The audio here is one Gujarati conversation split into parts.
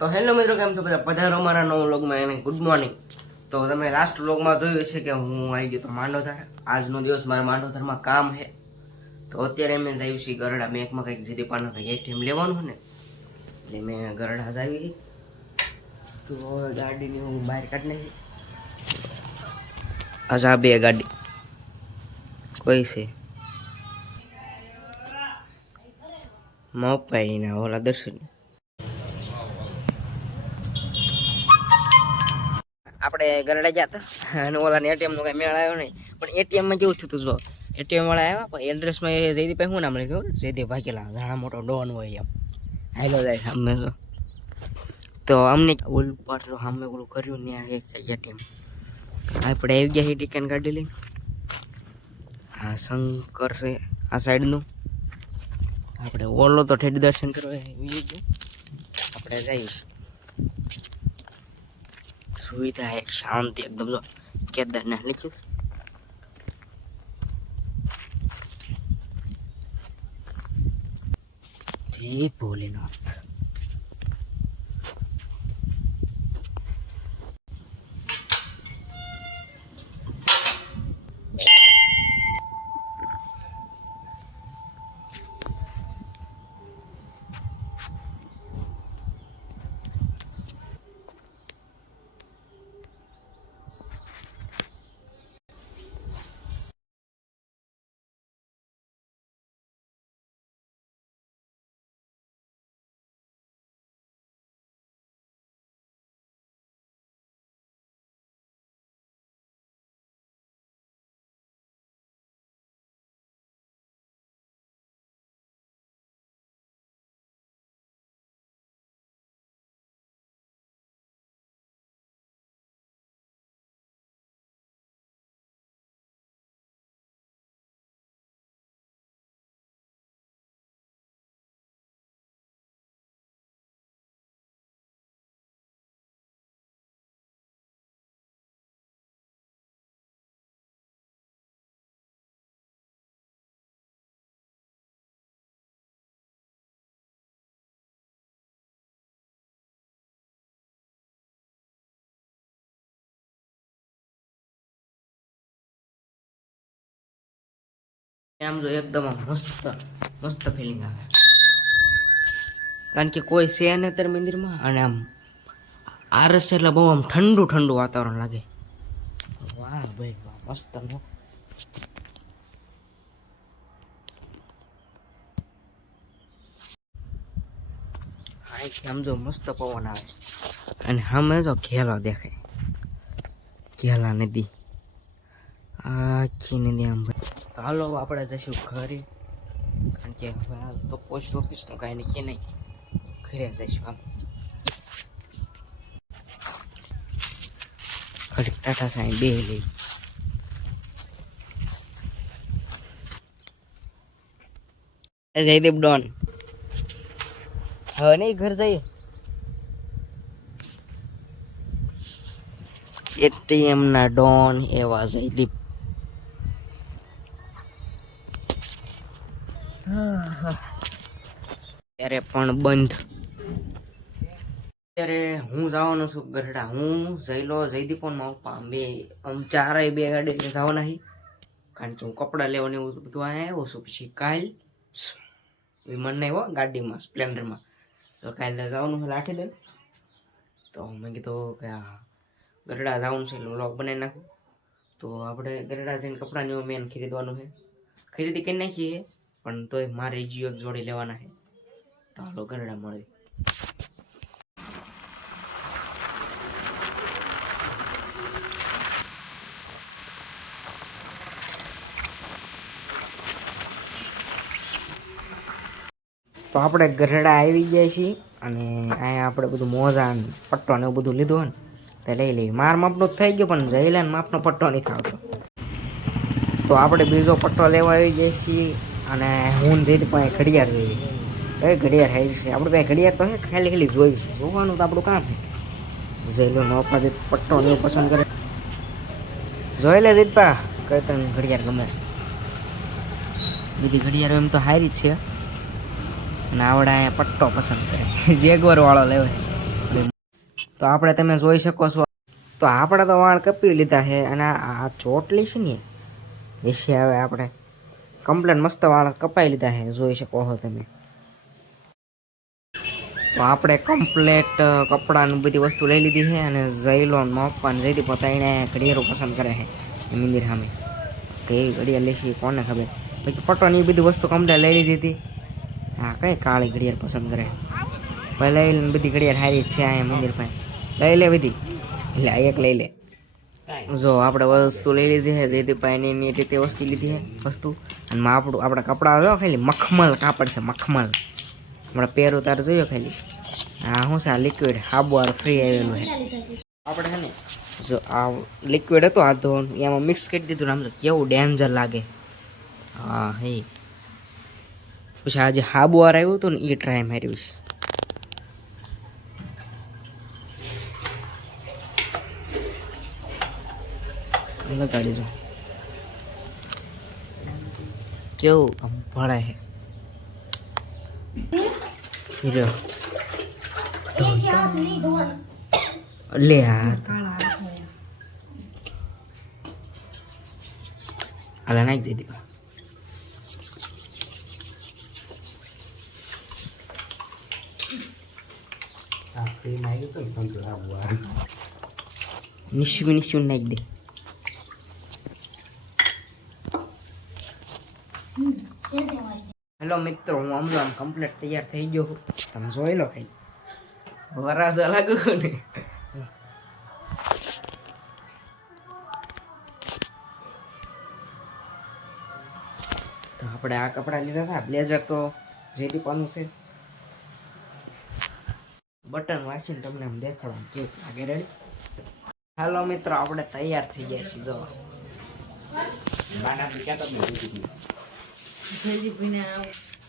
તો હેલો મિત્રો, કેમ છો બધા? પધારો મારા નવો વ્લોગમાં એને ગુડ મોર્નિંગ તો તમે લાસ્ટ વ્લોગમાં જોયું છે કે હું આવી ગયો તો માંડોધાર આજનો દિવસ મારા માંડોધારમાં કામ છે તો અત્યારે મેં આવ્યું છે ગરડા બેંકમાં કંઈક જીદી પાનો કંઈક એટીએમ લેવાનું ને. એટલે મેં ગરડા જાવી તો ગાડીની હું બહાર કાઢી નાખી. આ બે ગાડી. કોઈ છે? મોપાઈના ઓલા દર્શન આપણે ગરડા ગયા હતા. અને ઓલા એટીએમ નો કઈ મેળ આવ્યો નહીં. પણ એટીએમમાં કેવું થયું જો એટીએમ વાળા આવ્યા પણ એડ્રેસમાં એ જયદીપ શું નામ લખ્યું જયદીપ ભાગેલા, ઘણા મોટો ડોન હોય એમ. હાલો જાય સામે તો તો અમને ઓલ પર સામે ઓલું કર્યું ને એક એટીએમ આપણે આવી ગયા ટિકન કાઢી લઈને. હા શંકર છે આ સાઈડનું. આપણે ઓલો તો ઠેડ દર્શન કરવા આપણે જઈશ સુવિધા એક શાંતિ એકદમ જો કેદારનાથ લખ્યું છે. જય ભોલેનાથ આમ જો એકદમ મસ્ત મસ્ત ફિલિંગ આવે. કારણ કે કોઈ છે ને અત્યારે મંદિરમાં અને આમ આરસ એટલે બહુ આમ ઠંડુ ઠંડુ વાતાવરણ લાગે. વાહ ભાઈ, વાહ, મસ્ત આમ મસ્ત પવન આવે. અને સામે જો ઘેલો દેખાય. ઘેલા નદી. આખી નદી આમ ભાઈ તો હાલો આપણે જઈશું ઘરે. કારણ કે હવે તો પોસ્ટ ઓફિસનું કાંઈ નક્કી નહીં. ઘરે જઈશું આમ. ખાલી ટાટા સાઈ બે લઈ જયદીપ ડોન. હવે નહીં ઘર જઈએ? એટીએમ ના ડોન એવા જયદીપ. ત્યારે પણ બંધ. અત્યારે હું જવાનો છું ગઢડા. હું જયલો, જયદીપ મારા બે, આમ ચારેય બે ગાડી જવાના હી કારણ કે હું કપડાં લેવાને એવું બધું અહીંયા આવ્યો છું. પછી કાલ વિમાન હો ગાડીમાં, સ્પ્લેન્ડરમાં. તો કાલે જવાનું લાઠી દે તો મેં કીધું કે આ ગઢડા જવાનું છે વ્લોગ બનાવી નાખું. તો આપણે ગઢડા જઈને કપડાં એવું મેન ખરીદવાનું છે. ખરીદી કરી નાખીએ. પણ તોય મારે જીઓ જોડી લેવાના છે. તો હાલો ગરડા મળે તો આપણે ગરડા આવી ગયા છીએ અને અહીંયા આપણે બધું મોજા પટ્ટો ને એવું બધું લીધું હોય ને, તો લઈ લઈએ. માર માપનો થઈ ગયો, પણ જયલાન માપનો પટ્ટો નથી આવતો. તો આપણે બીજો પટ્ટો લેવા આવી જઈએ છીએ. અને હું પણ પાસે ઘડિયાળ જોઈ. એ ઘડિયાળ હાઈ છે. આપણે પાસે ઘડિયાળ તો હે, ખાલી ખાલી જોઈ છે. જોવાનું તો આપણું કામ જઈલો નો પાડી, પટ્ટો ને પસંદ કરે. જોઈ લે જીતપા, કઈ તને ઘડિયાળ ગમે છે. બીજી ઘડિયાળ એમ તો હારી જ છે. અને આવડા અહીંયા પટ્ટો પસંદ કરે. જેગવર વાળો લેવાય તો આપણે તમે જોઈ શકો છો. તો આપણે તો વાળ કપી લીધા છે અને આ ચોટલી છે ને એસી હવે આપણે. કમ્પ્લેટ મસ્ત વાળ કપાઈ લીધા છે, જોઈ શકો છો તમે. તો આપણે કમ્પ્લેટ કપડાની બધી વસ્તુ લઈ લીધી છે અને જઈલો મપ્પા જઈ પોતા પોતાને ઘડિયાળો પસંદ કરે છે એ મંદિર સામે. કેવી ઘડિયાળ લેશી કોને ખબર? પછી પટોની બધી વસ્તુ કમ્પ્લેટ લઈ લીધી હતી. હા કઈ કાળી ઘડિયાળ પસંદ કરે? પહેલાં લઈ લે બધી ઘડિયાળ જ છે અહીંયા મંદિર પાસે. લઈ લે બધી. એટલે એક લઈ લે. જો, આપણે વસ્તુ લઈ લીધી છે જયદીપભાઈની ની રીતે વસ્તુ લીધી છે, વસ્તુ. અને આપણું આપણા કપડાં જો, ખાલી મખમલ કાપડ છે, મખમલ. હમણાં પહેરું તારે જોયો ખાલી. હા શું છે, આ લિક્વિડ હાબુઆર ફ્રી આવેલું છે. આપણે છે ને, જો, આ લિક્વિડ હતો આ ધોવાનું એમાં મિક્સ કરી દીધું આમ તો કેવું ડેન્જર લાગે. હા, હે. પછી આજે હાબુઆર આવ્યું હતું ને એ ટ્રાય માર્યું છે. લગાડી જો કેવું આમ ભળાય છે જો લે આ. હાલે નાખી નિશ્ચુ નિશ્ચુ નાખી દે. મિત્રો હું હમણાં આમ કમ્પ્લીટ તૈયાર થઈ ગયો છું. તમે જોઈ લો ખાલી વરાસ લાગુ ને. તો આપણે આ કપડાં લીધા હતા બ્લેઝર તો જે દીપાનું છે. બટન વાંચીને તમને આમ દેખાડવાનું કેવું લાગે રેડી હાલો મિત્રો આપણે તૈયાર થઈ ગયા છીએ જો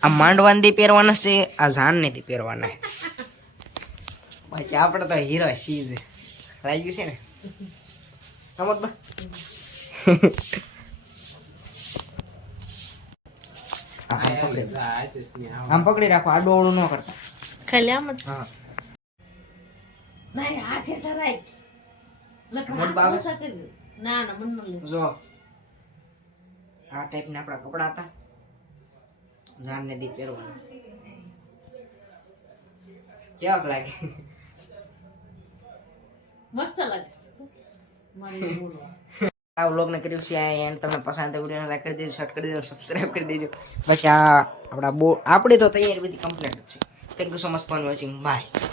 આ માંડવાંદી પહેરવાના છે આ જાનનેથી પહેરવાના પછી બાકી આપણે તો હીરો સી છે ગયું છે ને? સમજ આમ પકડી. રાખો આડો અવળું ન કરતા. ખાલી આમ જ. હા. નહીં હાથે ઠરાય. ના ના મન જો. આ ટાઈપના આપણા કપડા હતા. જાનને દી પહેરવાનું કેવાક લાગે? મસ્ત લાગે. આ વ્લોગને કર્યું છે આ એન્ડ. તમને પસંદ વિડીયોને લાઈક કરી દેજો શેર કરી દેજો સબસ્ક્રાઈબ કરી દેજો. પછી આ આપણા બો આપણે તો તૈયારી બધી કમ્પ્લીટ છે. Thank you so much for watching bye